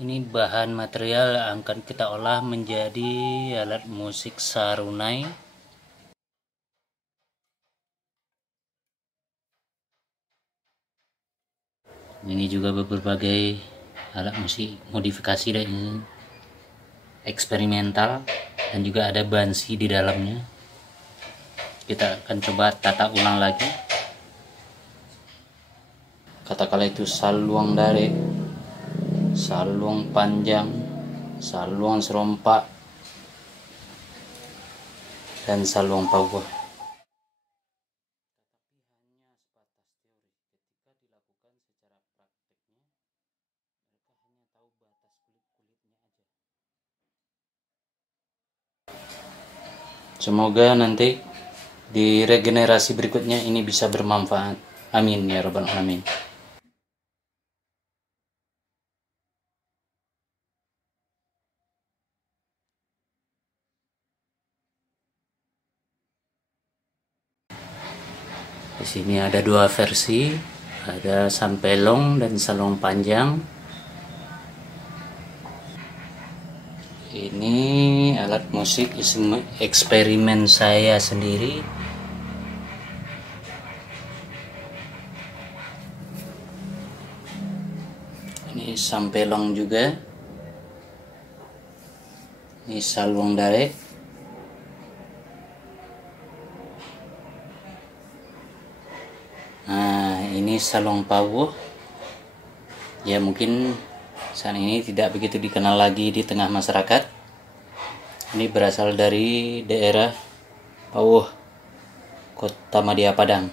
Ini bahan material yang akan kita olah menjadi alat musik sarunai. Ini juga berbagai alat musik modifikasi dan eksperimental, dan juga ada bansi di dalamnya. Kita akan coba tata ulang lagi. Katakanlah itu saluang dare, saluang panjang, saluang serompak, dan saluang pauh. Semoga nanti di regenerasi berikutnya ini bisa bermanfaat. Amin ya rabbal alamin. Di sini ada dua versi, ada sampelong dan salong panjang. Ini alat musik eksperimen saya sendiri. Ini sampelong juga. Ini saluang dare. Nah, ini salong pauh. Ya, mungkin saat ini tidak begitu dikenal lagi di tengah masyarakat. Ini berasal dari daerah Pauh, Kota Madya Padang.